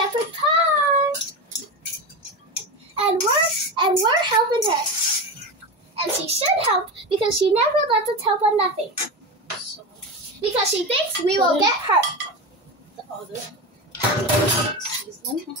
shepherd pie. And we're helping her. And she should help because she never lets us help on nothing. Because she thinks we will get hurt. The other. This one.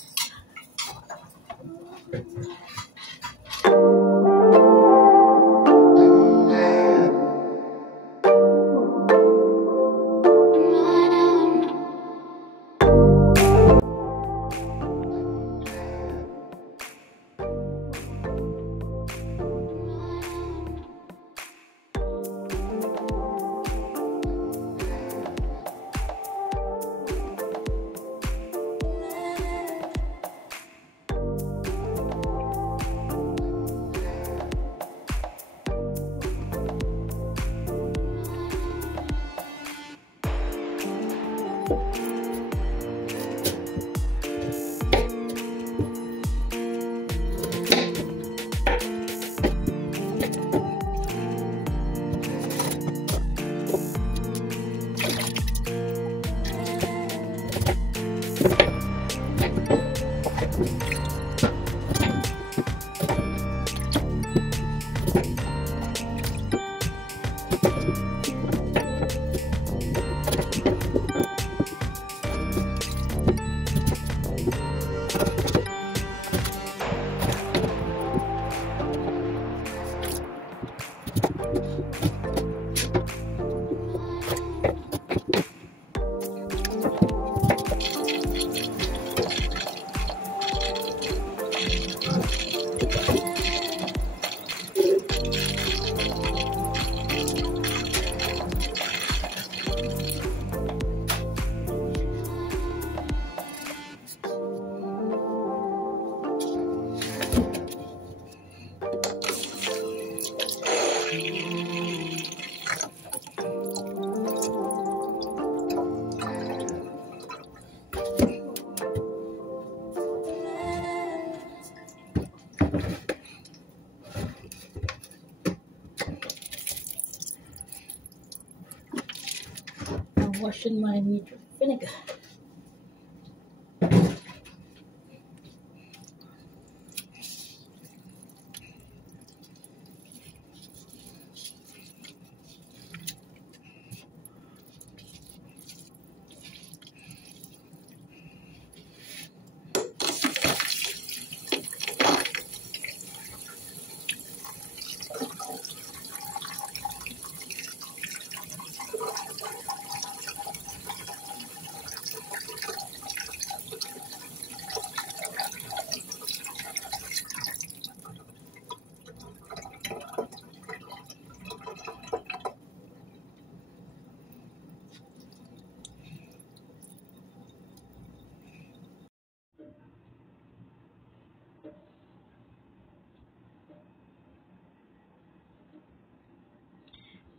I'm washing my meat with vinegar.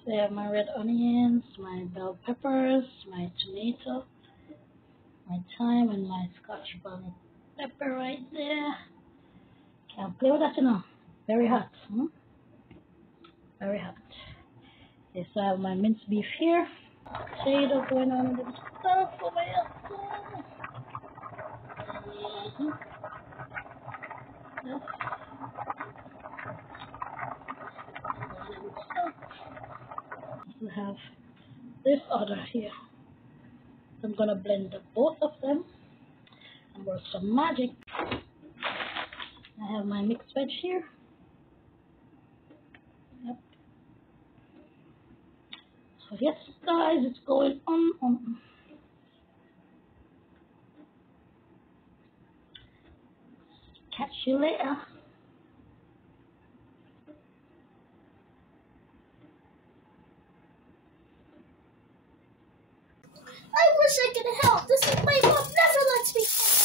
So I have my red onions, my bell peppers, my tomato, my thyme, and my scotch bonnet pepper right there. Can't play with that, you know. Very hot. Very hot. Yes, I have my minced beef here. Potato going on with the stuff over here. Yes. We have this other here. I'm gonna blend both of them and work some magic. I have my mixed veg here. Yep. So yes, guys, it's going on. Catch you later. I wish I could help. This is my mom never lets me help.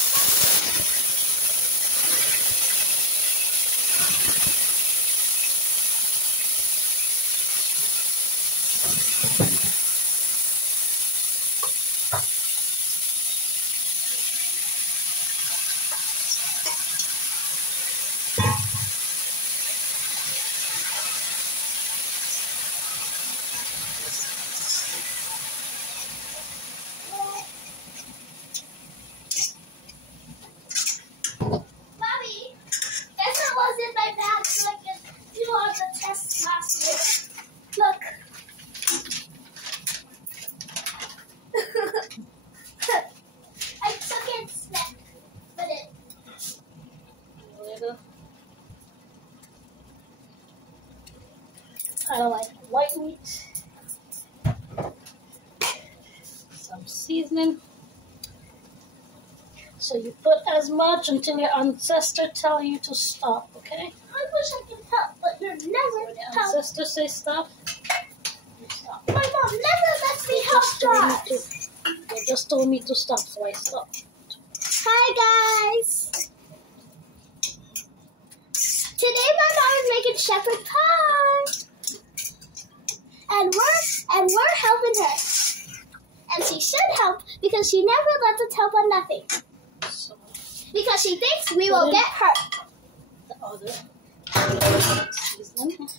I don't like white meat. Some seasoning. So you put as much until your ancestor tell you to stop, okay? I wish I could help, but you're never When the help. ancestor say stop, you stop. My mom never lets me help God. They just told me to stop, so I stopped. Hi guys. Today my mom is making shepherd pie, and we're helping her. And she should help because she never lets us help on nothing. So Because she thinks we will get hurt. the other seasoning.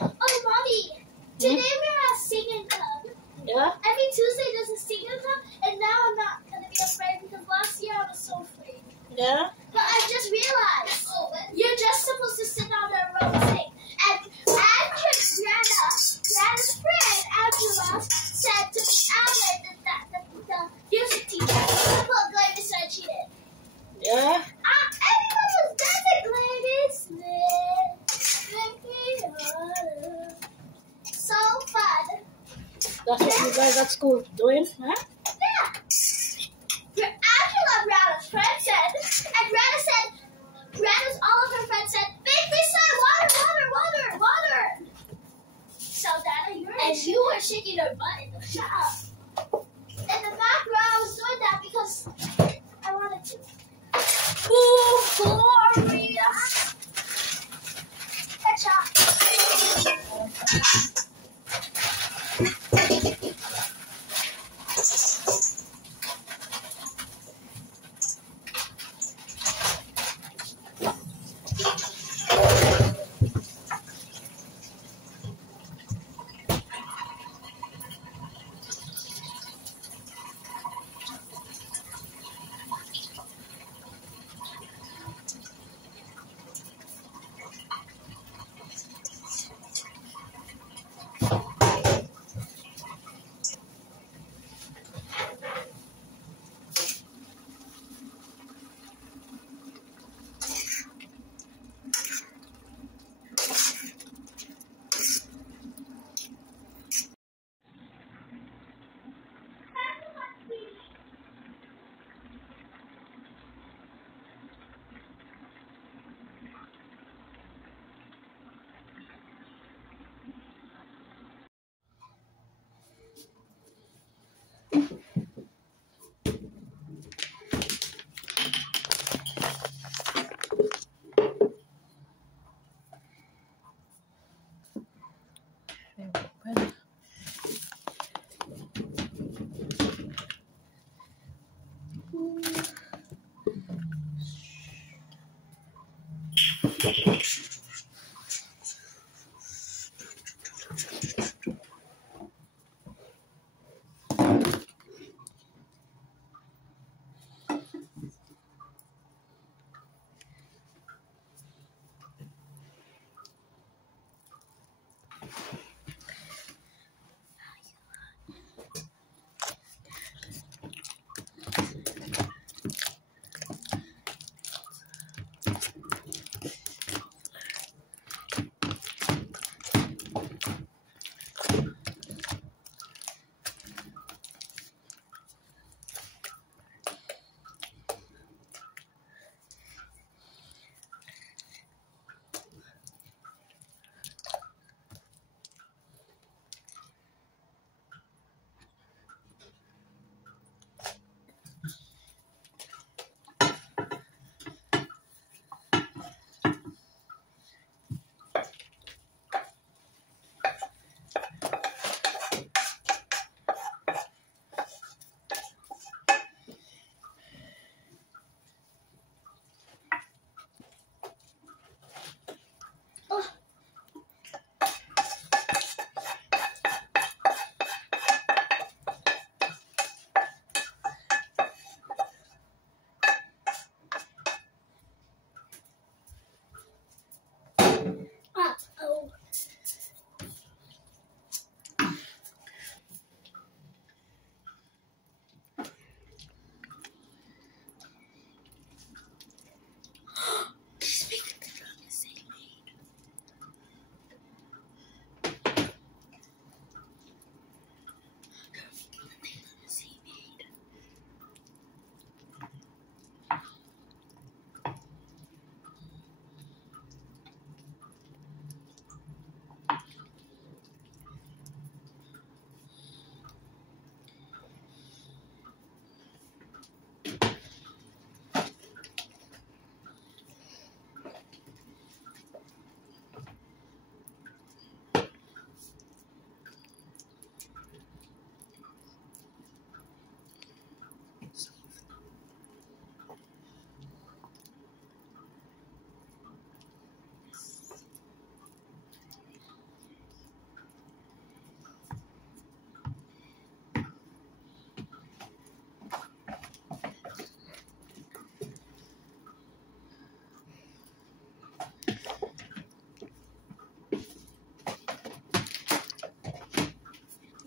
Oh, Mommy, today we're at singing club. Yeah? Every Tuesday there's a singing club, and now I'm not going to be afraid because last year I was so afraid. Yeah? But I just realized you're just supposed to sit down there and sing. And Andrew's Grana's friend, Angela, said to me, Alan, that the music teacher, well, Gladys said she did. Yeah? Everyone was dancing, Gladys. So fun. That's what you guys at school doing, huh? Yeah. Angela, Grana's friend said, and Grana's all of her friends said, Big Fish said, water. So, Dada, you were shaking your butt. Shut up. In the background, I was doing that because I wanted to. Ooh, Gloria. Headshot.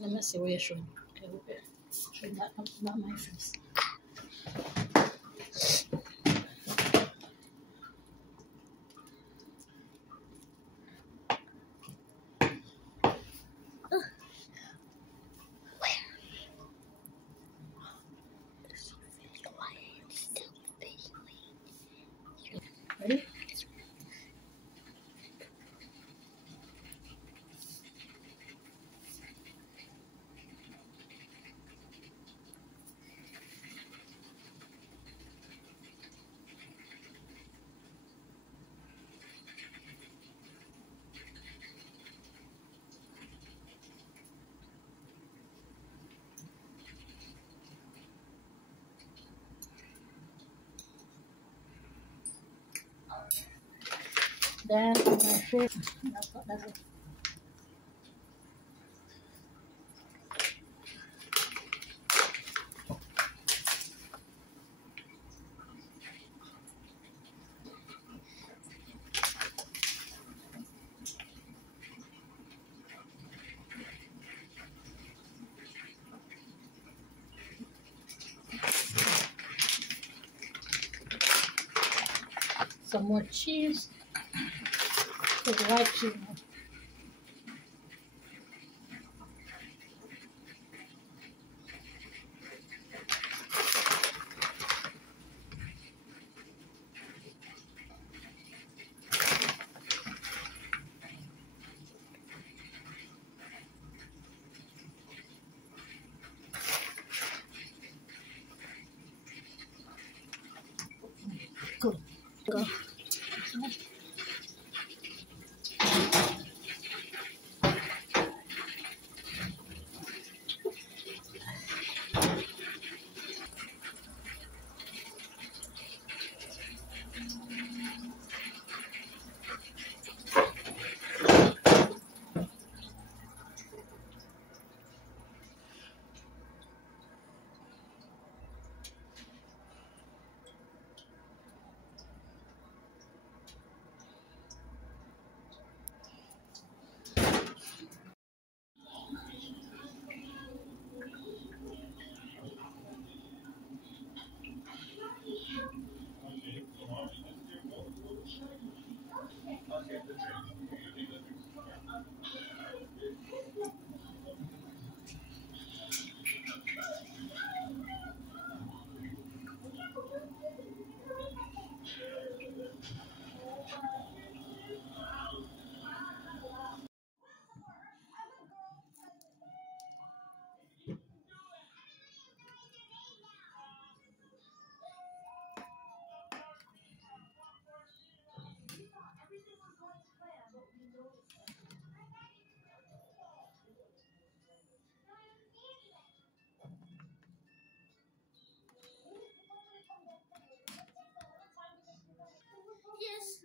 Let me see where you're showing. Okay, okay. Showing that, not my face. Ready? Then my face. That's it. Some more cheese. So the white cheese. Good. Go. Yes.